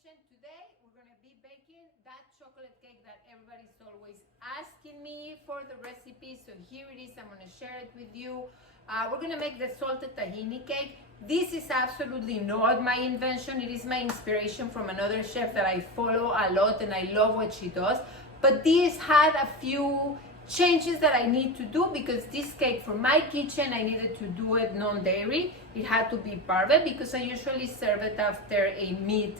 kitchen. Today we're gonna be baking that chocolate cake that everybody's always asking me for the recipe. So here it is, I'm gonna share it with you. We're gonna make the salted tahini cake. This is absolutely not my invention. It is my inspiration from another chef that I follow a lot and I love what she does. But this had a few changes that I need to do because this cake for my kitchen, I needed to do it non-dairy. It had to be PAREVE because I usually serve it after a meat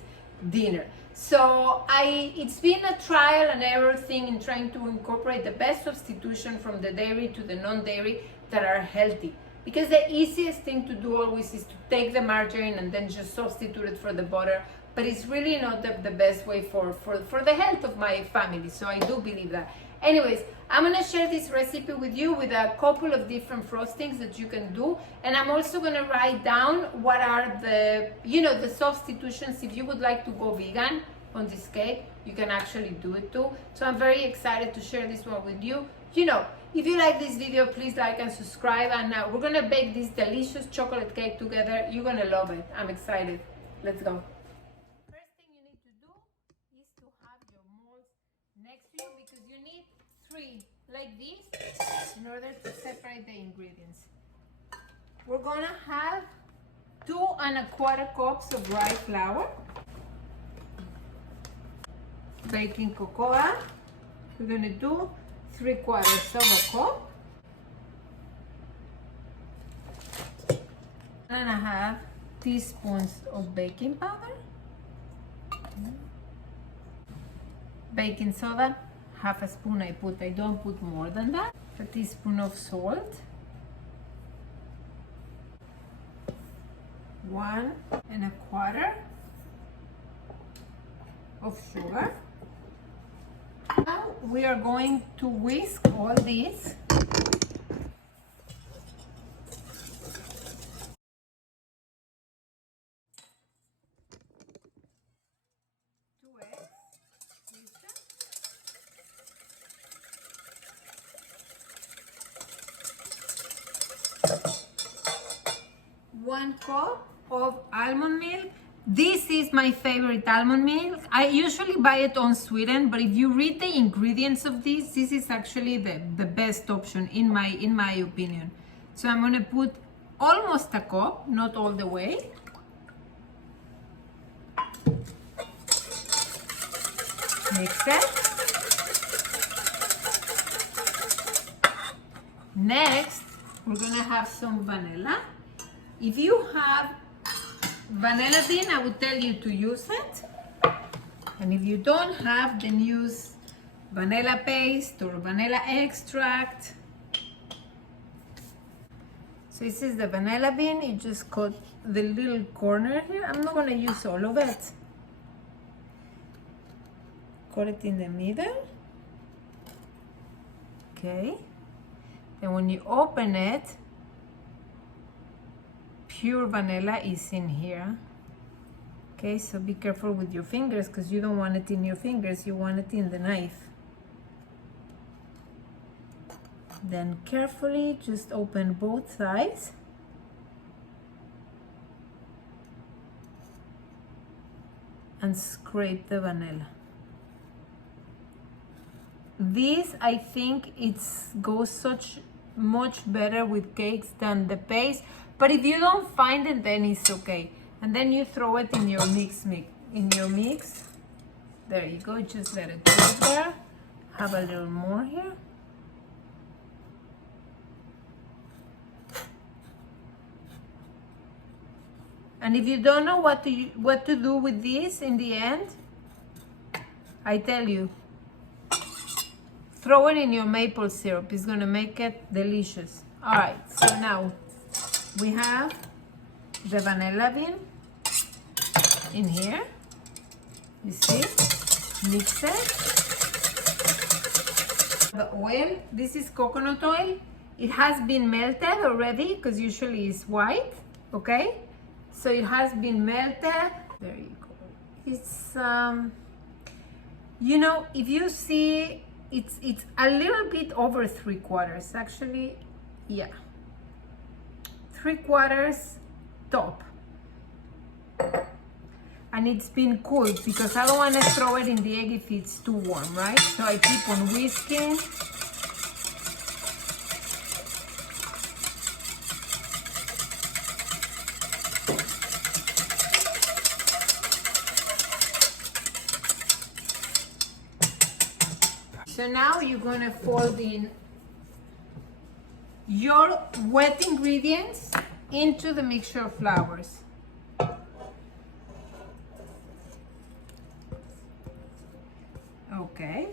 dinner. So it's been a trial and error thing in trying to incorporate the best substitution from the dairy to the non-dairy that are healthy. Because the easiest thing to do always is to take the margarine and then just substitute it for the butter. But it's really not the best way for the health of my family. So I do believe that. Anyways, I'm gonna share this recipe with you with a couple of different frostings that you can do. And I'm also gonna write down what are the substitutions. If you would like to go vegan on this cake, you can actually do it too. So I'm very excited to share this one with you. If you like this video, please like and subscribe. And now we're gonna bake this delicious chocolate cake together. You're gonna love it. I'm excited. Let's go. First thing you need to do is to have your molds next to you because you need 3 like this in order to separate the ingredients. We're gonna have 2 1/4 cups of rye flour, baking cocoa. We're gonna do 3/4 of a cup, 1.5 teaspoons of baking powder, baking soda, 1/2 spoon I don't put more than that, a teaspoon of salt, 1 1/4 of sugar. Now we are going to whisk all this. 2 eggs. 1 cup of almond milk. This is my favorite almond milk. I usually buy it unsweetened, but if you read the ingredients of this is actually the best option in my opinion. So I'm gonna put almost a cup, not all the way. Mix it. Next, we're gonna have some vanilla. If you have vanilla bean, I would tell you to use it. And if you don't have, then use vanilla paste or vanilla extract. So this is the vanilla bean. You just cut the little corner here. I'm not gonna use all of it. Cut it in the middle. Okay. Then when you open it, pure vanilla is in here. Okay, so be careful with your fingers because you don't want it in your fingers, you want it in the knife. Then carefully just open both sides. And scrape the vanilla. This, I think, goes much better with cakes than the paste. But if you don't find it, then it's okay. And then you throw it in your mix. There you go. Just let it go there. Have a little more here. And if you don't know what to do with this in the end, I tell you, throw it in your maple syrup. It's gonna make it delicious. All right. So now we have the vanilla bean in here. You see? Mix it. The oil, this is coconut oil. It has been melted already because usually it's white, okay? So it has been melted. There you go. It's, if you see, it's a little bit over 3/4, actually, yeah. 3/4 top. and it's been cooled because I don't want to throw it in the egg if it's too warm, right? So I keep on whisking. So now you're gonna fold in your wet ingredients into the mixture of flours. Okay.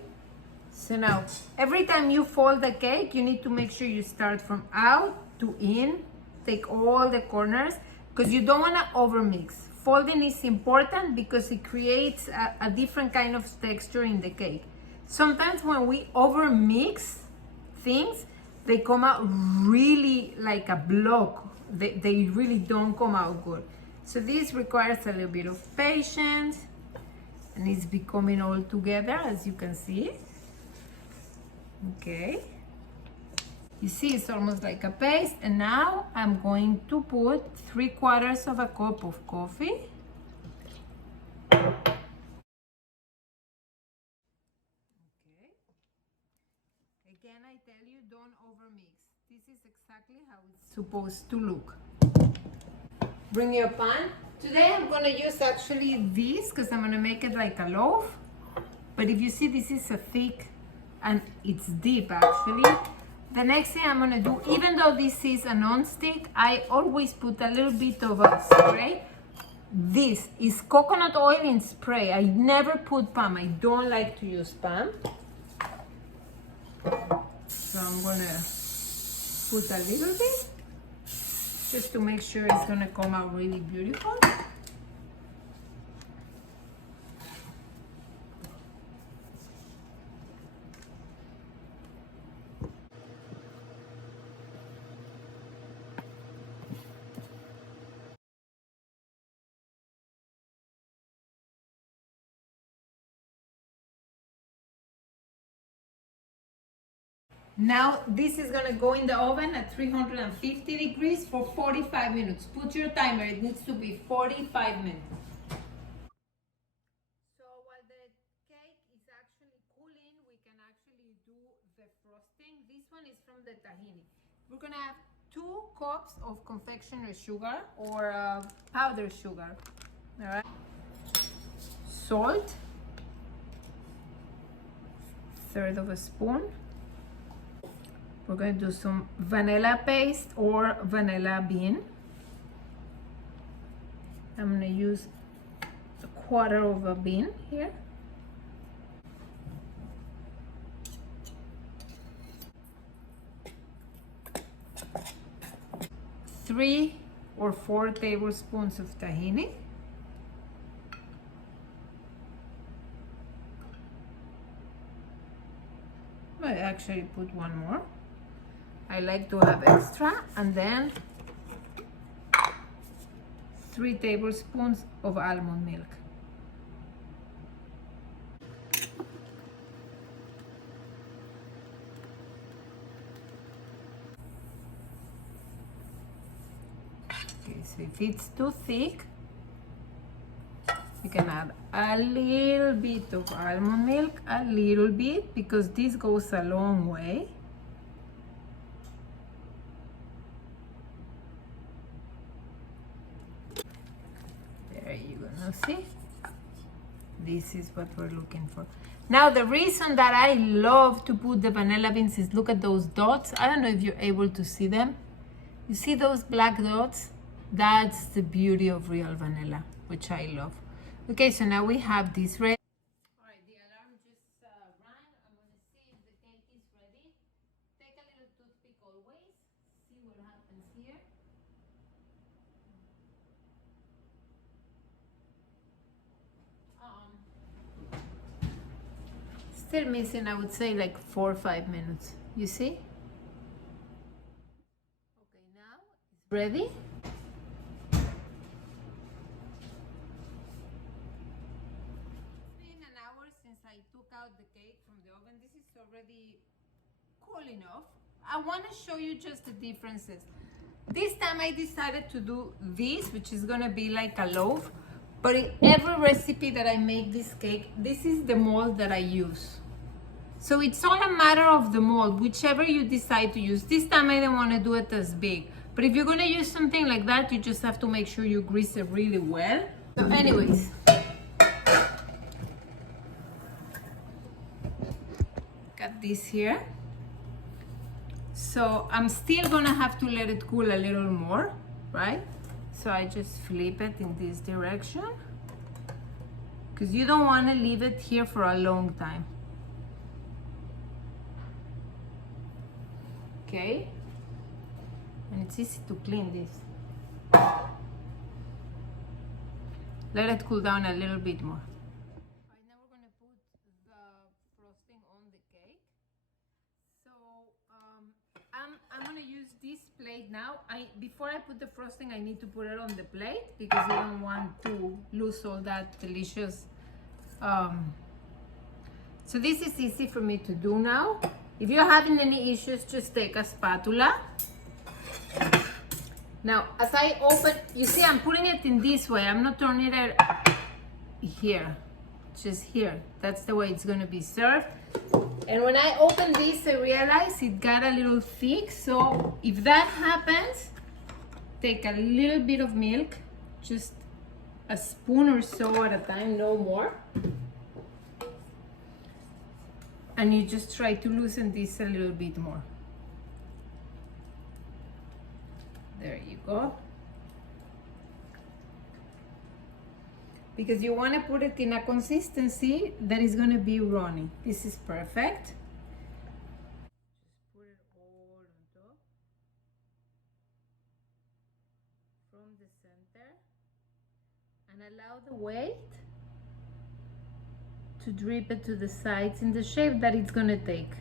So now, every time you fold the cake, you need to make sure you start from out to in. Take all the corners because you don't want to overmix. Folding is important because it creates a different kind of texture in the cake. Sometimes when we overmix things, they come out really like a block. They really don't come out good. So this requires a little bit of patience, and it's becoming all together, as you can see. Okay. You see, it's almost like a paste. And now I'm going to put 3/4 of a cup of coffee. Again, I tell you, don't overmix. This is exactly how it's supposed to look. Bring your pan. Today I'm going to use actually this because I'm going to make it like a loaf. But if you see, this is a thick and it's deep actually. The next thing I'm going to do, even though this is a non-stick, I always put a little bit of a spray. This is coconut oil in spray. I never put palm. I don't like to use palm. So I'm gonna put a little bit just to make sure it's gonna come out really beautiful. Now this is gonna go in the oven at 350 degrees for 45 minutes. Put your timer, it needs to be 45 minutes. So while the cake is actually cooling, we can actually do the frosting. This one is from the tahini. We're gonna have 2 cups of confectioners sugar or powdered sugar. All right. Salt, 1/3 of a spoon. We're going to do some vanilla paste or vanilla bean. I'm going to use 1/4 of a bean here. Three or 4 tablespoons of tahini. I actually put 1 more. I like to have extra, and then 3 tablespoons of almond milk. Okay, so if it's too thick, you can add a little bit of almond milk, a little bit, because this goes a long way. See, this is what we're looking for. Now the reason that I love to put the vanilla beans is, look at those dots. I don't know if you're able to see them. You see those black dots? That's the beauty of real vanilla, which I love. Okay, so now we have this ready. All right, the alarm just rang. I'm gonna see if the cake is ready. Take a little toothpick always. See what happens here. Still missing, I would say, like 4 or 5 minutes. You see? Okay, now it's ready. It's been an hour since I took out the cake from the oven. This is already cool enough. I want to show you just the differences. This time I decided to do this, which is gonna be like a loaf, But in every recipe that I make this cake, this is the mold that I use. So it's all a matter of the mold, whichever you decide to use. This time I don't want to do it as big. But if you're going to use something like that, you just have to make sure you grease it really well. So anyways, got this here. So I'm still going to have to let it cool a little more, right? So I just flip it in this direction, because you don't want to leave it here for a long time. Okay, and it's easy to clean this. Let it cool down a little bit more. Right, now we're going to put the frosting on the cake. So I'm going to use this plate now. Before I put the frosting, I need to put it on the plate because I don't want to lose all that delicious. So this is easy for me to do now. If you're having any issues, just take a spatula. Now, as I open, you see I'm putting it in this way. I'm not turning it here, just here. That's the way it's going to be served. And when I open this, I realize it got a little thick. So if that happens, take a little bit of milk, just a spoon or so at a time, no more. And you just try to loosen this a little bit more. There you go. Because you want to put it in a consistency that is going to be runny. This is perfect. Just put it all on top from the center and allow the weight to drip it to the sides in the shape that it's going to take.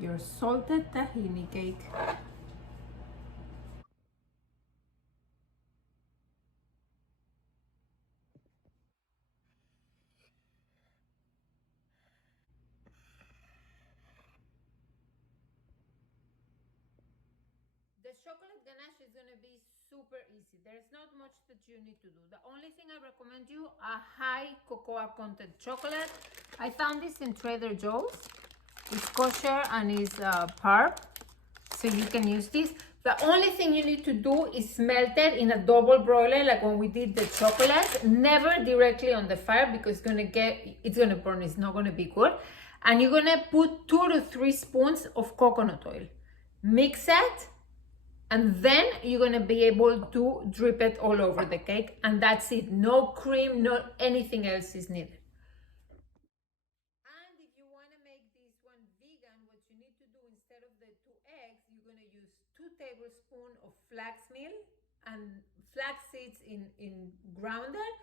Your salted tahini cake. The chocolate ganache is going to be super easy. There's not much that you need to do. The only thing I recommend you, a high cocoa content chocolate. I found this in Trader Joe's. It's kosher and it's PAREVE, so you can use this. The only thing you need to do is melt it in a double broiler, like when we did the chocolate. Never directly on the fire because it's gonna burn. It's not gonna be good. And you're gonna put 2 to 3 spoons of coconut oil. Mix it, and then you're gonna be able to drip it all over the cake, and that's it. No cream, no anything else is needed. Instead of the 2 eggs, you're going to use 2 tablespoons of flax meal and flax seeds in grounded,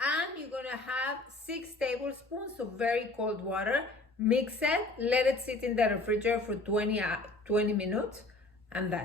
and you're going to have 6 tablespoons of very cold water. Mix it, let it sit in the refrigerator for 20 minutes, and that's